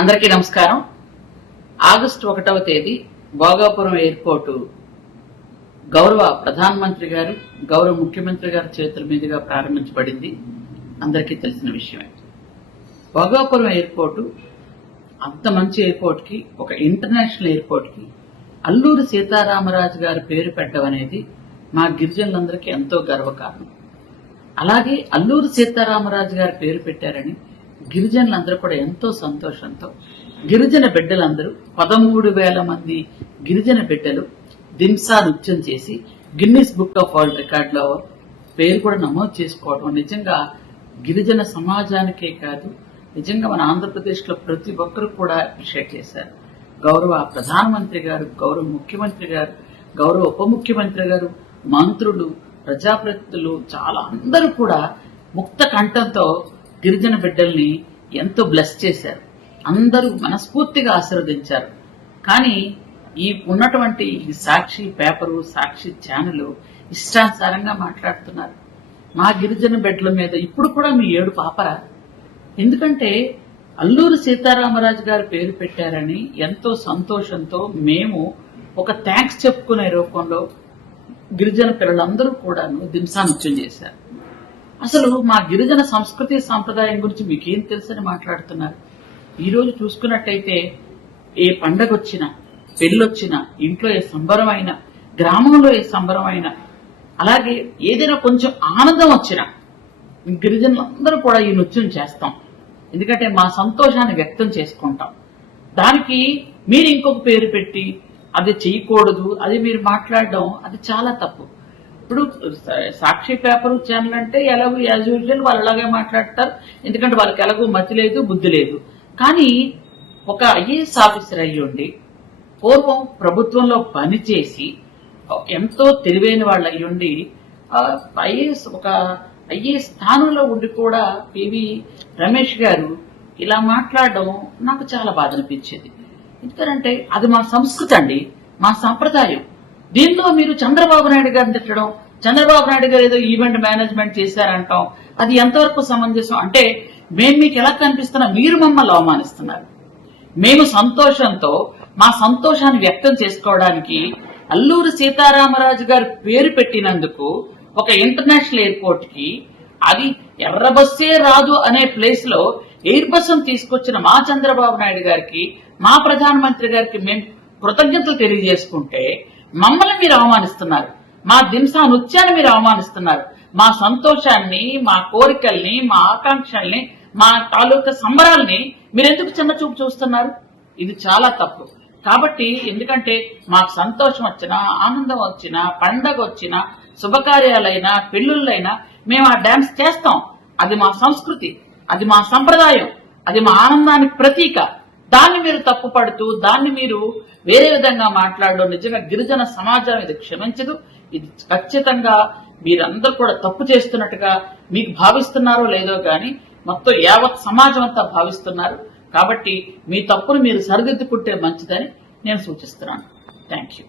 అందరికీ నమస్కారం. ఆగస్టు 1వ తేదీ భోగాపురం ఎయిర్పోర్టు గౌరవ ప్రధానమంత్రి గారు, గౌరవ ముఖ్యమంత్రి గారి చేతుల మీదుగా ప్రారంభించబడింది. అందరికీ తెలిసిన విషయమే. భోగాపురం ఎయిర్పోర్టు అంత మంచి ఎయిర్పోర్ట్ కి, ఒక ఇంటర్నేషనల్ ఎయిర్పోర్ట్ కి అల్లూరి సీతారామరాజు గారి పేరు పెట్టడం అనేది మా గిరిజనులందరికీ ఎంతో గర్వకారణం. అలాగే అల్లూరి సీతారామరాజు గారి పేరు పెట్టారని గిరిజనులందరూ కూడా ఎంతో సంతోషంతో, గిరిజన బిడ్డలందరూ 13,000 మంది గిరిజన బిడ్డలు దింసా నృత్యం చేసి గిన్నిస్ బుక్ ఆఫ్ వరల్డ్ రికార్డులో పేరు కూడా నమోదు చేసుకోవడం నిజంగా గిరిజన సమాజానికే కాదు, నిజంగా మన ఆంధ్రప్రదేశ్ లో ప్రతి ఒక్కరు కూడా అప్రిషియేట్ చేశారు. గౌరవ ప్రధానమంత్రి గారు, గౌరవ ముఖ్యమంత్రి గారు, గౌరవ ఉప ముఖ్యమంత్రి గారు, మంత్రులు, ప్రజాప్రతినిధులు చాలా అందరూ కూడా ముక్త కంఠంతో గిరిజన బిడ్డల్ని ఎంతో బ్లెస్ చేశారు. అందరూ మనస్ఫూర్తిగా ఆశీర్వదించారు. కానీ ఈ ఉన్నటువంటి సాక్షి పేపరు, సాక్షి ఛానల్ ఇష్టానుసారంగా మాట్లాడుతున్నారు. మా గిరిజన బిడ్డల మీద ఇప్పుడు కూడా మీ ఏడు పాపరా? ఎందుకంటే అల్లూరి సీతారామరాజు గారు పేరు పెట్టారని ఎంతో సంతోషంతో మేము ఒక థ్యాంక్స్ చెప్పుకునే రూపంలో గిరిజన పిల్లలందరూ కూడాను దింసా నృత్యం చేశారు. అసలు మా గిరిజన సంస్కృతి సంప్రదాయం గురించి మీకేం తెలుసని మాట్లాడుతున్నారు. ఈ రోజు చూసుకున్నట్టయితే ఏ పండగ వచ్చినా, పెళ్ళొచ్చినా, ఇంట్లో ఏ సంబరం అయినా, గ్రామంలో ఏ సంబరం అయినా, అలాగే ఏదైనా కొంచెం ఆనందం వచ్చినా గిరిజనులందరూ కూడా ఈ నృత్యం చేస్తాం. ఎందుకంటే మా సంతోషాన్ని వ్యక్తం చేసుకుంటాం. దానికి మీరు ఇంకొక పేరు పెట్టి అది చేయకూడదు, అది మీరు మాట్లాడడం అది చాలా తప్పు. ఇప్పుడు సాక్షి పేపర్ ఛానల్ అంటే ఎలాగో యాజ్ యూజువల్ వాళ్ళు అలాగే మాట్లాడతారు. ఎందుకంటే వాళ్ళకి ఎలాగో మతి లేదు, బుద్ధి లేదు. కానీ ఒక ఐఏఎస్ ఆఫీసర్ అయ్యుండి, పూర్వం ప్రభుత్వంలో పనిచేసి ఎంతో తెలివైన వాళ్ళు అయ్యుండి, ఐఏఎస్ స్థానంలో ఉండి కూడా పివి రమేష్ గారు ఇలా మాట్లాడడం నాకు చాలా బాధ అనిపించేది. ఎందుకంటే అది మా సంస్కృతి అండి, మా సంప్రదాయం. దీనిలో మీరు చంద్రబాబు నాయుడు గారిని తిట్టడం, చంద్రబాబు నాయుడు గారు ఏదో ఈవెంట్ మేనేజ్మెంట్ చేశారంటాం, అది ఎంతవరకు సమంజసం? అంటే మేము మీకు ఎలా కనిపిస్తున్నా, మీరు మమ్మల్ని అవమానిస్తున్నారు. మేము సంతోషంతో మా సంతోషాన్ని వ్యక్తం చేసుకోవడానికి అల్లూరి సీతారామరాజు గారు పేరు పెట్టినందుకు ఒక ఇంటర్నేషనల్ ఎయిర్పోర్ట్ కి, అది ఎర్ర బస్సే రాదు అనే ప్లేస్ లో ఎయిర్ బస్ తీసుకొచ్చిన మా చంద్రబాబు నాయుడు గారికి, మా ప్రధానమంత్రి గారికి మేము కృతజ్ఞతలు తెలియజేసుకుంటే మమ్మల్ని మీరు అవమానిస్తున్నారు. మా దింసా నృత్యాన్ని మీరు అవమానిస్తున్నారు. మా సంతోషాన్ని, మా కోరికల్ని, మా ఆకాంక్షల్ని, మా తాలూకా సంబరాల్ని మీరెందుకు చిన్న చూపు చూస్తున్నారు? ఇది చాలా తప్పు. కాబట్టి ఎందుకంటే మాకు సంతోషం వచ్చినా, ఆనందం వచ్చినా, పండగ వచ్చినా, శుభకార్యాలైనా, పెళ్లిళ్ళైనా మేము ఆ డాన్స్ చేస్తాం. అది మా సంస్కృతి, అది మా సంప్రదాయం, అది మా ఆనందానికి ప్రతీక. దాన్ని మీరు తప్పుపడుతూ, దాన్ని మీరు వేరే విధంగా మాట్లాడడం నిజంగా గిరిజన సమాజం ఇది క్షమించదు. ఇది ఖచ్చితంగా మీరందరూ కూడా తప్పు చేస్తున్నట్టుగా మీకు భావిస్తున్నారో లేదో గాని మొత్తం యావత్ సమాజం అంతా భావిస్తున్నారు. కాబట్టి మీ తప్పును మీరు సరిదిద్దుకుంటే మంచిదని నేను సూచిస్తున్నాను. Thank you.